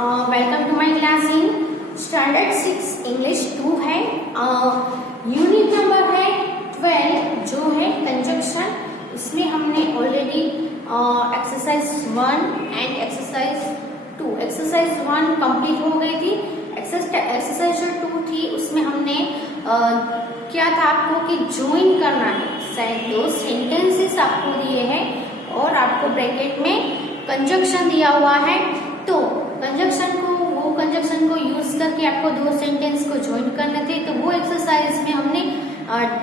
Welcome to my class in standard 6 English 2 है। Unit number है 12 जो है कंजक्शन। इसमें हमने already exercise 1 and exercise 1 complete हो गई थी। एक्सरसाइज जो 2 थी उसमें हमने क्या था आपको कि ज्वाइन करना है। दो सेंटेंसेस आपको दिए हैं और आपको ब्रैकेट में कंजक्शन दिया हुआ है। तो कंजक्शन को यूज करके आपको दो सेंटेंस को ज्वाइन करने थे। तो वो एक्सरसाइज में हमने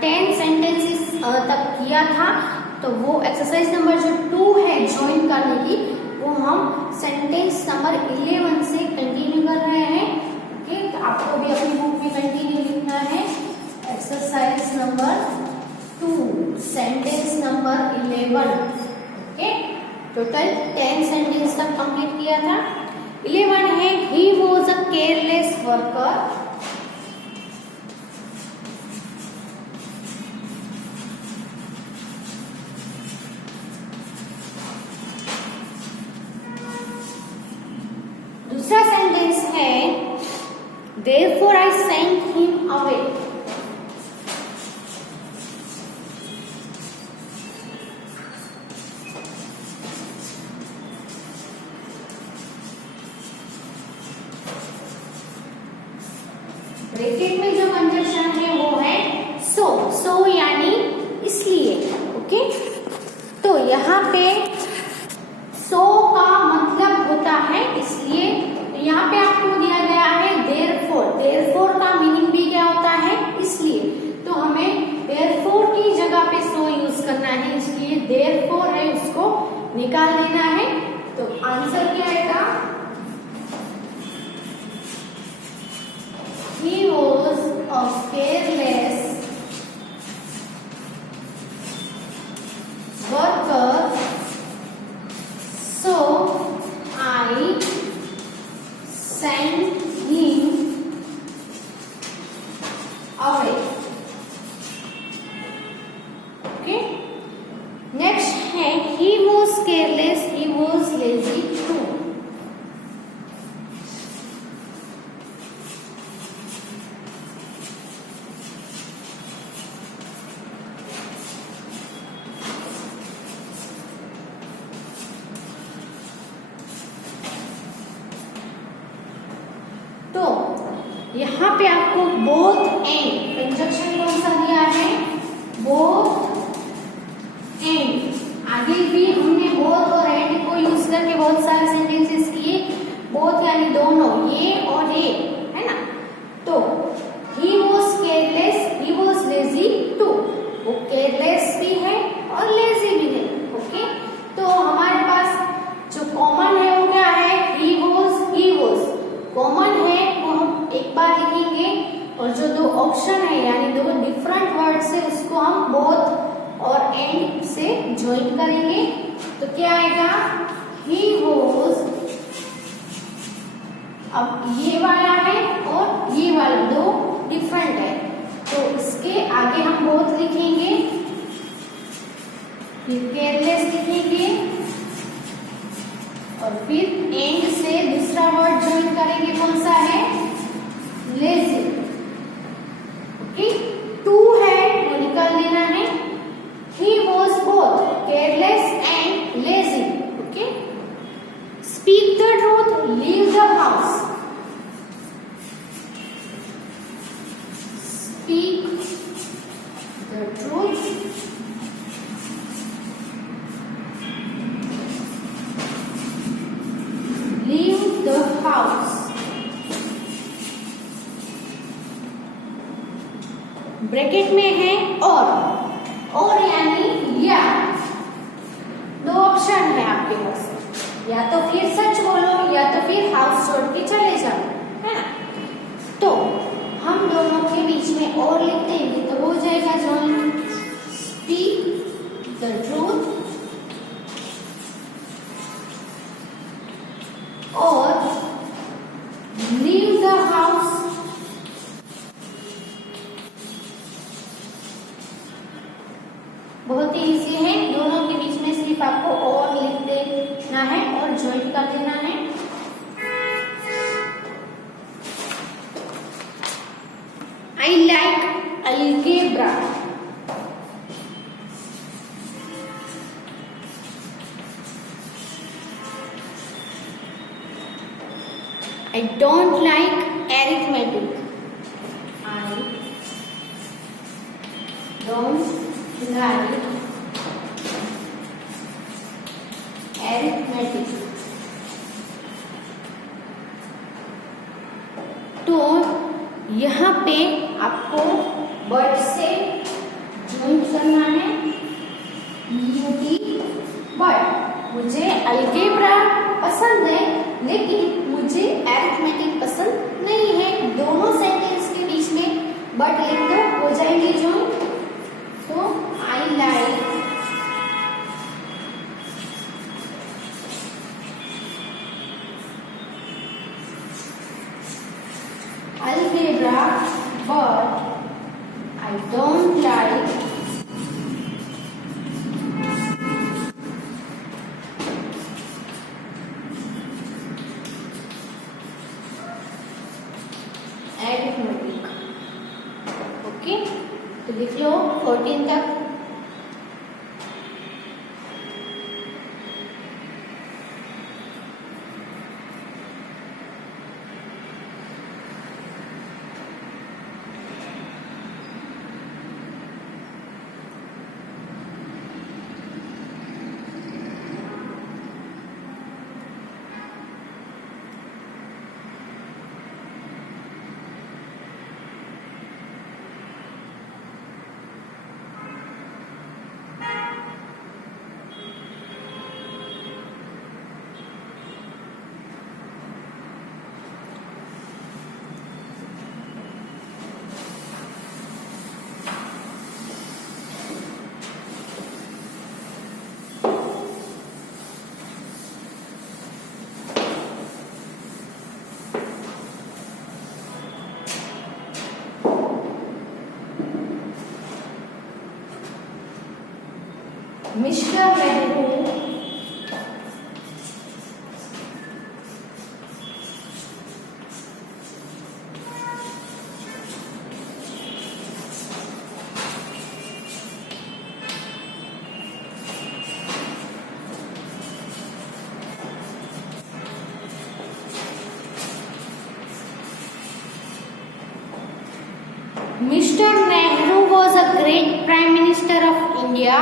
10 सेंटेंसेस तक किया था। तो वो एक्सरसाइज नंबर जो 2 है ज्वाइन करने की, वो हम सेंटेंस नंबर 11 से कंटिन्यू कर रहे हैं। ओके, तो आपको भी अपनी बुक में कंटिन्यू लिखना है। Exercise number 2 sentence number 11। Okay, total 10 sentence तक कंप्लीट किया था। 11 है he was a careless worker। दूसरा सेंटेंस है therefore I sent him away। Bracket में जो कंजक्शन है वो है सो यानी इसलिए। ओके, तो यहाँ पे सो का मतलब होता है इसलिए। तो यहाँ पे आपको दिया गया है देयरफॉर का मीनिंग भी क्या होता है इसलिए। तो हमें देयरफॉर की जगह पे सो यूज करना है, इसलिए देयरफॉर है उसको निकाल देना है। तो आंसर क्या आएगा? He was a careless worker, so I sent him away. Okay. Next है he was careless, he was lazy too। तो यहाँ पे आपको बोथ एंड कंजक्शन कौन सा दिया है? Both and. आगे भी हमने बोथ और एंड को यूज करके बहुत सारे सेंटेंसेस किए। बोथ यानी दोनों, ये और ये, है ना। तो he was careless, he was lazy too. वो केयरलेस भी है और लेजी भी है। ओके, तो हमारे पास जो कॉमन है वो क्या है? ही वॉज कॉमन है, वो हम एक बार लिखेंगे। और जो दो ऑप्शन है यानी दो डिफरेंट वर्ड्स है उसको हम बोथ और एंड से ज्वाइन करेंगे। तो क्या आएगा? He was. अब ये वाला है और ये वाला दो डिफरेंट है, तो इसके आगे हम बोथ लिखेंगे, फिर केयरलेस लिखेंगे और फिर एंड से दूसरा वर्ड ज्वाइन करेंगे। कौन सा है? लेजी। ओके, 2 है वो निकाल देना है। He was both careless and lazy. Okay, speak the truth, leave the house. Speak the truth, leave the house। Bracket में है और यानी या। दो ऑप्शन है आपके पास, या तो फिर सच बोलो या तो फिर हाउस छोड़ के चले जाओ, है ना। तो हम दोनों के बीच में और लिख देंगे तो हो जाएगा जॉइन। स्पीक द ट्रूथ और लीव द हाउस। बहुत ही इजी है, दोनों के बीच में सिर्फ आपको और लिख देना है और ज्वाइन कर देना है। अलगेब्रा। I don't like arithmetic. I don't like arithmetic. तो यहाँ पे आपको वर्ड से ज्वाइन करना है वर्ड। मुझे अलजेब्रा पसंद है लेकिन मुझे अरिथमेटिक पसंद नहीं है। दोनों सेंटेंस के बीच में बट लिख दो, हो जाएंगे ज्वाइन। तो I like algebra but I don't like arithmetic। Okay, तो लिख लो 14 तक। Mister Nehru Mr. Nehru was a great Prime Minister of India.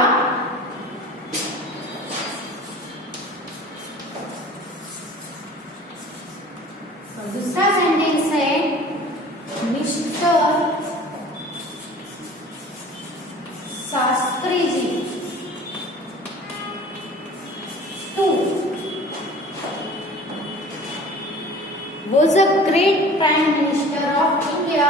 दूसरा सेंटेंस है mister Shastri ji too was a great Prime Minister of India.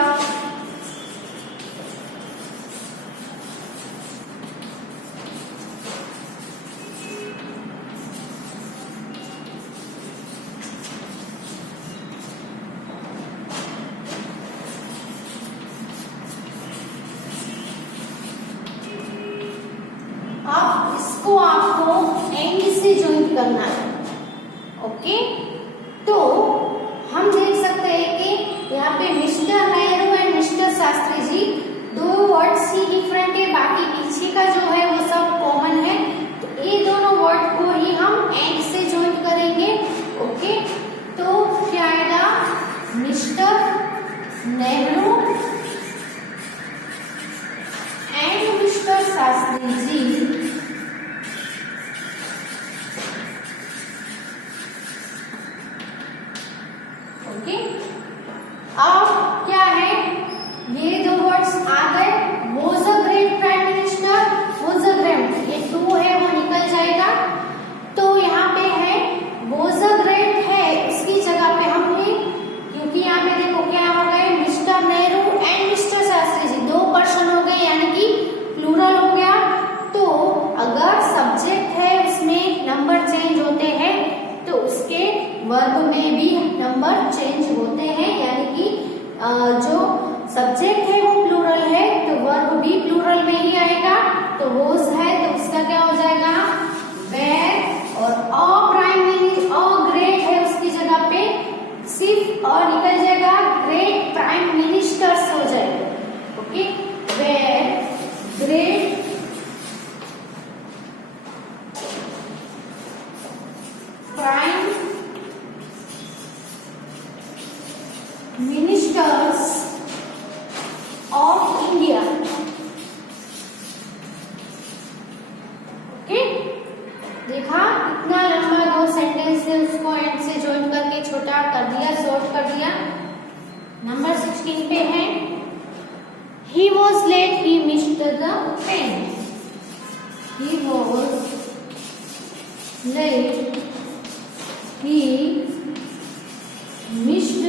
अब इसको आपको एंड से ज्वाइन करना है। ओके, तो हम देख सकते हैं कि यहाँ पे mister Nehru and mister Shastri ji दो वर्ड्स ही डिफरेंट है, बाकी पीछे का जो है वो सब कॉमन है। तो ये दोनों वर्ड को ही हम एंड से ज्वाइन करेंगे। ओके, तो क्या आएगा? Mister Nehru and mister Shastri ji okay. अब क्या है, ये दो वर्ड्स आ गए। Was a great prime minister, was a great, ये टू है वो निकल जाएगा। तो यहाँ पे है वॉज अ ग्रेट है, इसकी जगह पे हमने, क्योंकि यहाँ पे देखो क्या हो गए, mister Nehru and mister Shastri ji दो पर्सन हो गए, यानी कि प्लूरल हो गया। तो अगर सब्जेक्ट है उसमें नंबर चेंज होते हैं तो उसके वर्ब में भी नंबर चेंज होते हैं, यानी कि जो सब्जेक्ट है वो प्लूरल है तो वर्ब भी प्लूरल में ही आएगा। तो वॉज है तो उसका क्या हो जाएगा? वेर। और अ प्राइम अ ग्रेट है उसकी जगह पे सिर्फ और निकल जाएगा ग्रेट प्राइम मिनिस्टर्स हो जाएगा। ओके, क्या कर दिया, सॉर्ट कर दिया। नंबर 16 पे है he was late, he missed the train. He was late, he missed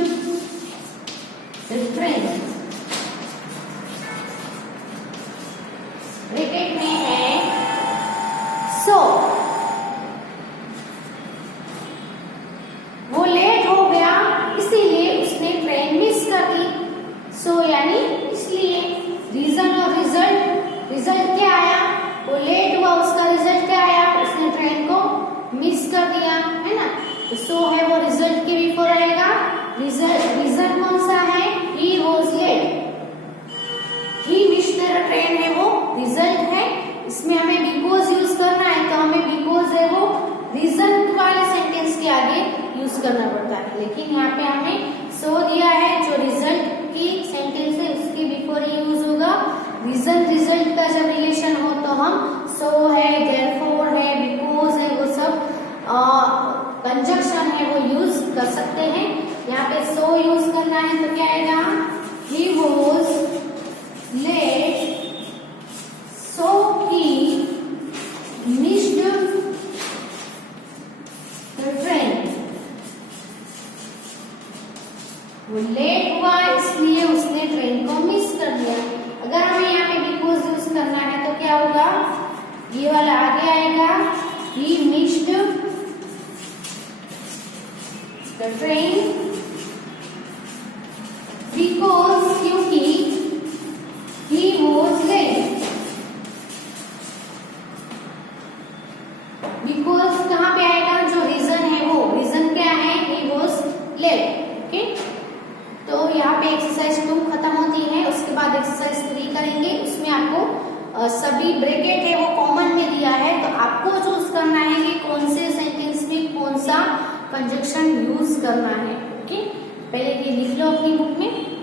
the train. Bracket में है so, वो लेट हो गया इसीलिए उसने ट्रेन मिस कर दी। सो यानी इसलिए, रीजन और रिजल्ट, रिजल्ट क्या आया, वो लेट हुआ, उसका रिजल्ट क्या आया, उसने ट्रेन को मिस कर दिया, है ना। तो सो है वो रिजल्ट के बिफोर आएगा। रीजन कौन सा है, he was late, he missed the train है वो रिजल्ट है। इसमें हमें बिकॉज यूज करना है तो हमें बिकॉज है वो रीजन वाले सेंटेंस के आगे यूज करना पड़ता है, लेकिन यहाँ पे हमें सो दिया है, जो रिजल्ट की सेंटेंस है उसके बिफोर ही यूज होगा। रीजन रिजल्ट का जब रिलेशन हो तो हम सो है, देयरफॉर है, बिकॉज है, वो सब कंजक्शन है वो यूज कर सकते हैं। यहाँ पे सो यूज करना है तो क्या आएगा, he was late so he missed the train. वो लेट हुआ इसलिए उसने ट्रेन को मिस कर दिया। अगर हमें यहाँ पे बिकॉज यूज करना है तो क्या होगा, ये वाला आगे आएगा, he missed the train because, क्योंकि he was late। बिकॉज कहाँ पे आएगा, जो रीजन है वो रीजन क्या है, ही वॉज लेट। ओके, तो यहाँ पे एक्सरसाइज 2 खत्म होती है, उसके बाद एक्सरसाइज 3 करेंगे। उसमें आपको सभी ब्रैकेट है वो कॉमन में दिया है, तो आपको चूज करना है कि कौन से सेंटेंस में कौन सा कंजक्शन यूज करना है। ओके, पहले ये लिख लो अपनी बुक में।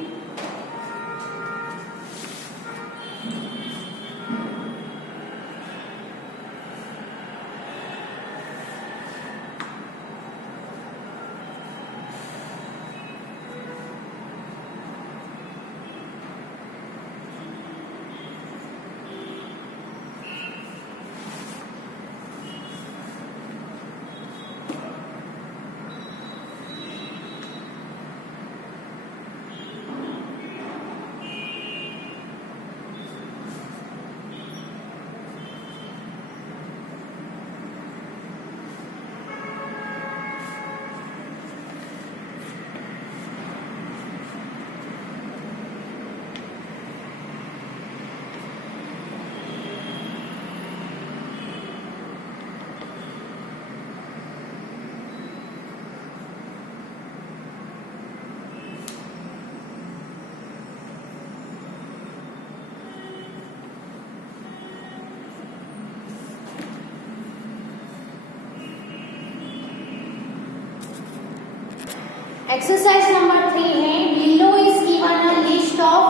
एक्सरसाइज नंबर 3 है, below is given a list of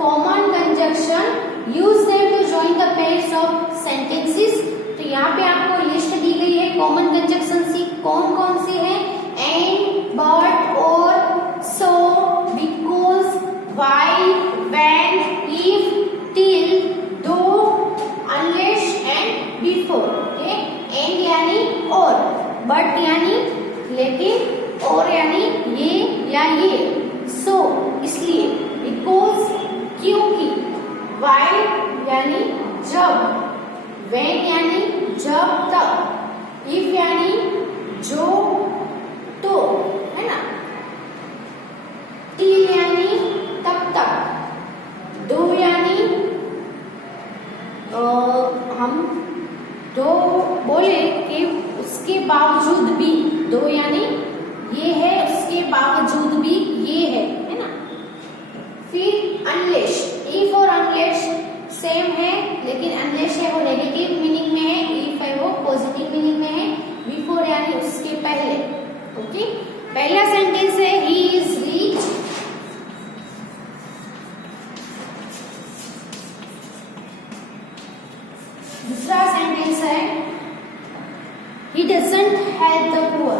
common conjunction, use them to join the pairs of sentences। तो यहाँ पे आपको लिस्ट दी गई है कॉमन कंजक्शन की, कौन कौन सी है, एंड, बट, और, so, because, why, when, if, till, though, unless and before. Okay, and यानी और, बट यानी लेकिन, और यानी ये या ये, सो इसलिए, बिकॉज क्योंकि, व्हाई यानी जब, व्हेन यानी जब तक, इफ यानी जो तो, है ना, टिल यानी तब तक, दो यानी हम दो बोले कि उसके बावजूद भी, दो यानी ये है उसके बावजूद भी ये है ना। फिर अनलेस, इफ और अनलेस सेम है, लेकिन अनलेस है वो नेगेटिव मीनिंग में है, इफ है वो पॉजिटिव मीनिंग में है, बिफोर यानी उसके पहले। ओके, पहला सेंटेंस है ही इज रिच, दूसरा सेंटेंस है he doesn't help the poor,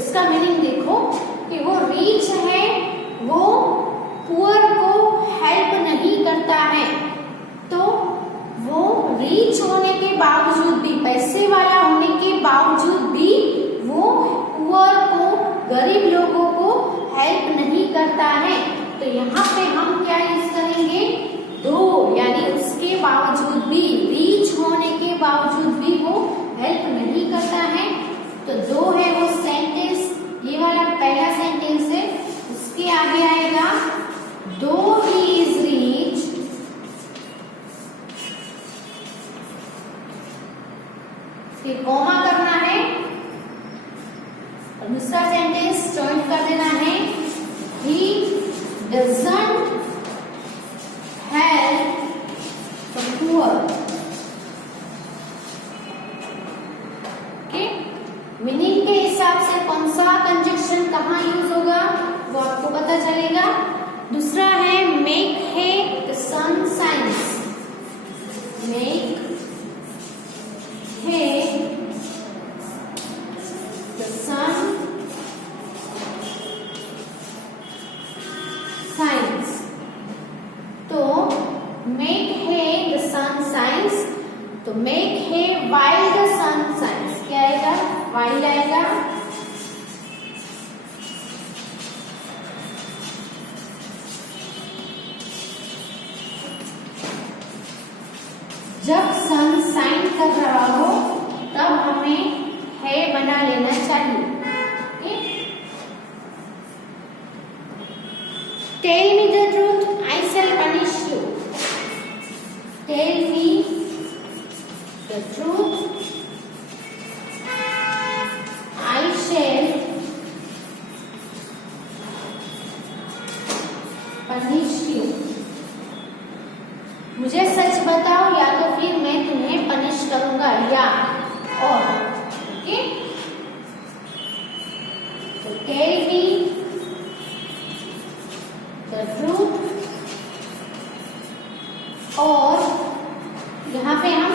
इसका मीनिंग देखो कि वो रीच है, वो पुअर को हेल्प नहीं करता है। तो वो रीच होने के बावजूद भी, पैसे वाला होने के बावजूद भी वो पुअर को, गरीब लोगों को हेल्प नहीं करता है। तो यहाँ पे हम क्या यूज करेंगे, दो, यानी उसके बावजूद भी, रीच होने के बावजूद भी वो हेल्प नहीं करता है। तो दो है वो सेंटेंस, ये वाला पहला सेंटेंस है। उसके आगे आएगा दो ही इज रीच, फिर कॉमा करना है और दूसरा सेंटेंस जॉइन कर देना है, he doesn't help the poor. Okay, meaning के हिसाब से कौन सा कंजक्शन कहाँ यूज होगा वो आपको पता चलेगा। दूसरा है मेक है द सन साइंस, मेक है द सन साइंस। तो मेक है द सन साइंस, तो मेक है वाइल द सन साइंस, क्या आएगा, वाइल आएगा। जब सन साइन कर रहा हो तब हमें है बना लेना चाहिए। Tell me the truth I shall punish you, tell me the truth I shall punish you, मुझे सच बताओ या तो फिर मैं तुम्हें पनिश करूंगा, या और। ओके, तो टेल मी द ट्रूथ, और यहाँ पे हम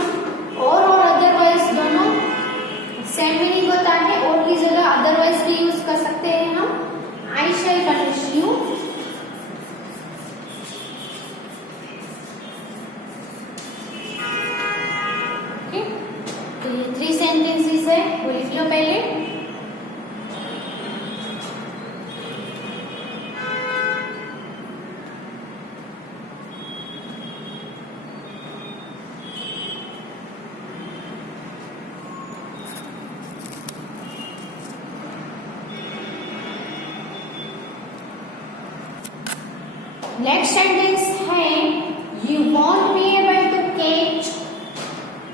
और अदरवाइज दोनों सेम मीनिंग होता है, और की जगह अदरवाइज भी यूज कर सकते हैं हम। आई शैल पनिश यू, तो ये 3 सेंटेंसेस है, वो लिख लो पहले। नेक्स्ट सेंटेंस है you won't be able to catch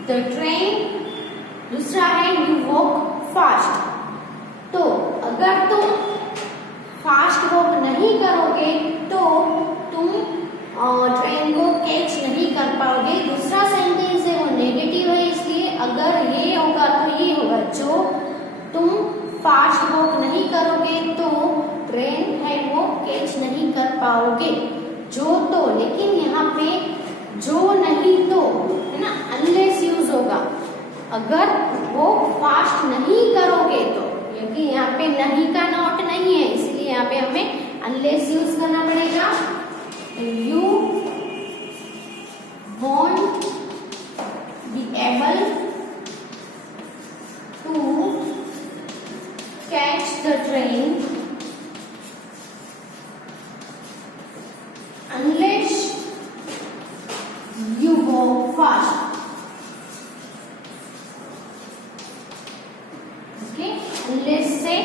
the train, दूसरा है यू वॉक फास्ट। तो अगर तुम फास्ट वॉक नहीं करोगे तो तुम ट्रेन को कैच नहीं कर पाओगे। दूसरा सेंटेंस है वो नेगेटिव है, इसलिए अगर ये होगा तो ये होगा, जो तुम फास्ट वॉक नहीं करोगे तो ट्रेन है वो कैच नहीं कर पाओगे। जो तो, लेकिन यहाँ पे जो नहीं तो है ना, अनलेस यूज होगा। अगर वो फास्ट नहीं करोगे तो, क्योंकि यहाँ पे नहीं का नॉट नहीं है, इसलिए यहाँ पे हमें अनलेस यूज करना पड़ेगा। You won't be able to catch the train unless you walk fast. Okay, unless से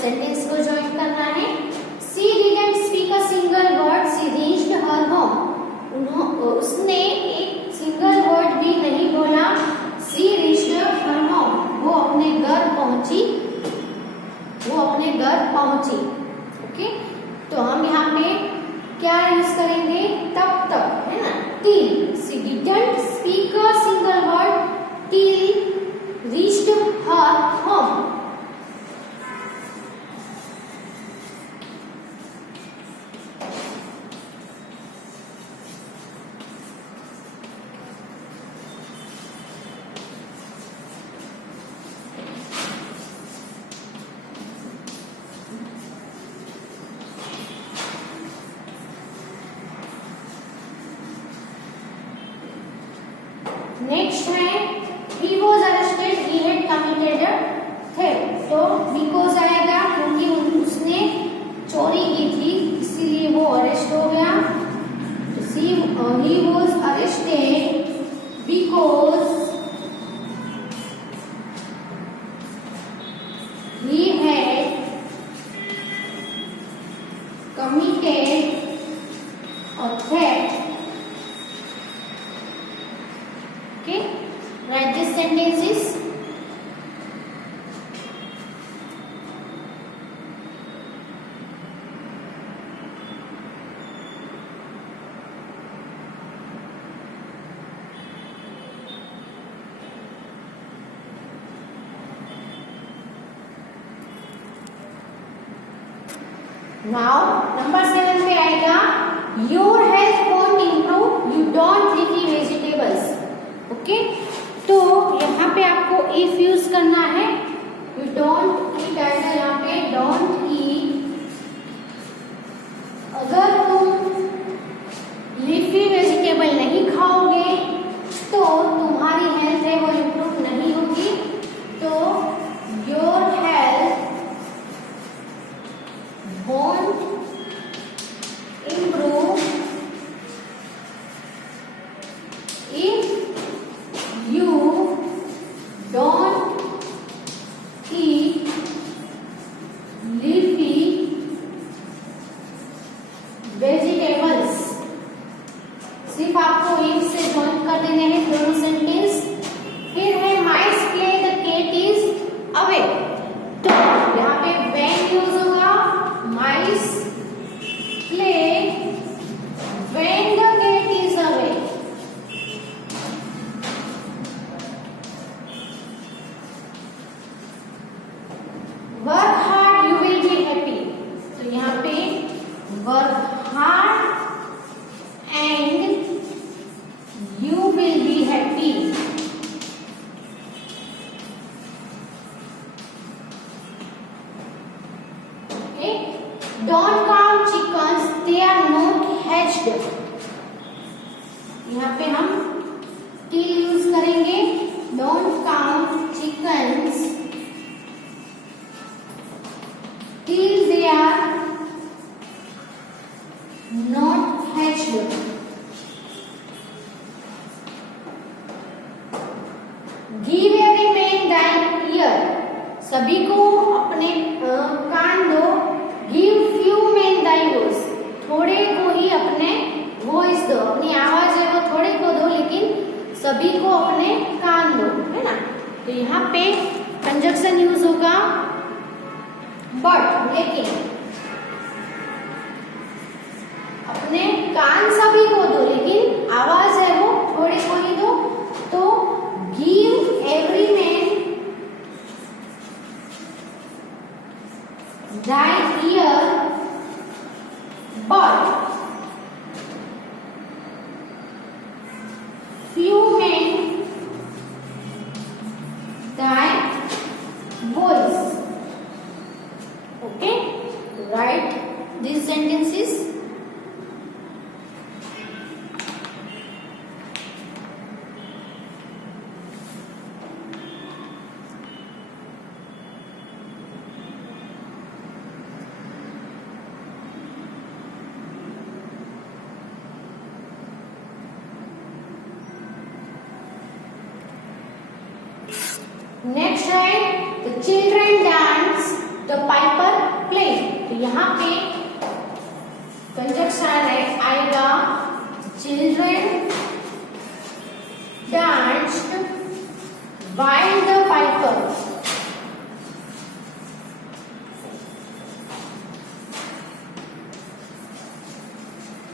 सेंटेंस को ज्वाइन करना है। She didn't speak a single word. She reached her home. उसने एक सिंगल वर्ड भी नहीं बोला। She reached her home. वो अपने घर पहुंची, वो अपने घर पहुंची। ओके, तो हम यहाँ पे क्या यूज करेंगे, तब तक, है ना, till। She didn't speak a single word till reached her home. Next है he was arrested, he had committed a theft. तो because आएगा क्योंकि उसने चोरी की थी इसीलिए वो अरेस्ट हो गया. He was arrested because he had committed a theft. Okay, write these sentences. Now number 7 पे आएगा your health won't improve, you don't leafy vegetables. Okay, तो यहाँ पे आपको if यूज करना है. you don't eat आएगा यहाँ पे don't eat. अगर तुम लीफी वेजिटेबल नहीं खाओगे तो तुम्हारी हेल्थ है वो इम्प्रूव नहीं होगी. तो your health won't improve if you don't eat leafy vegetables. सिर्फ आपको if से जॉइन कर देने हैं दोनों सेंटेंस. फिर है mice play the cat is away. तो यहाँ पे when यूज होगा. Mice play when the cat is away. Work hard, you will be happy. तो यहाँ पे work hard and you will be happy. Okay. Don't count chickens, they are not hatched. यहाँ पे हम till यूज करेंगे. Don't count chickens till they are not hatched. Give every man thine ear. सभी को अपने कान दो. Give few men thy voice. थोड़े को ही अपने वॉइस दो, अपनी आवाज है वो थोड़े को दो लेकिन सभी को अपने कान दो, है ना. तो यहाँ पे कंजक्शन यूज होगा बट, लेकिन अपने कान सभी को दो लेकिन आवाज है वो थोड़े को ही दो. तो give every man thy ear, but few men thy voice. Okay, write these sentences. Next है the children dance, the piper play. तो यहाँ पे कंजक्शन है आएगा children danced while the piper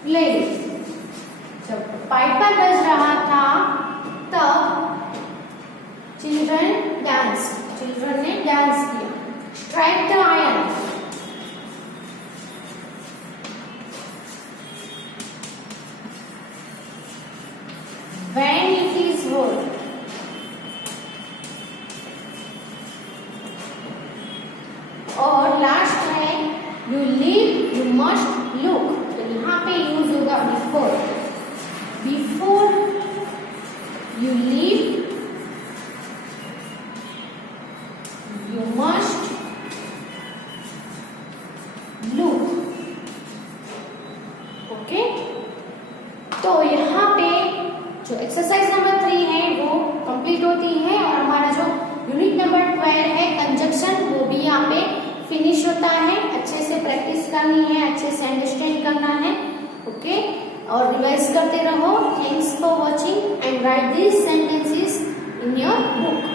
played. जब पाइपर बज रहा था तब चिल्ड्रन डांस, चिल्ड्रन ने डांस किया. Strike the iron. When it is hot. और लास्ट है you leave you must look. तो यहाँ पे यूज होगा बिफोर. बिफोर यू लीव तो यहाँ पे जो एक्सरसाइज नंबर 3 है वो कंप्लीट होती है और हमारा जो यूनिट नंबर 12 है कंजक्शन वो भी यहाँ पे फिनिश होता है। अच्छे से प्रैक्टिस करनी है, अच्छे से अंडरस्टैंड करना है, ओके, और रिवाइज करते रहो। Thanks for watching and right this sentences in your book.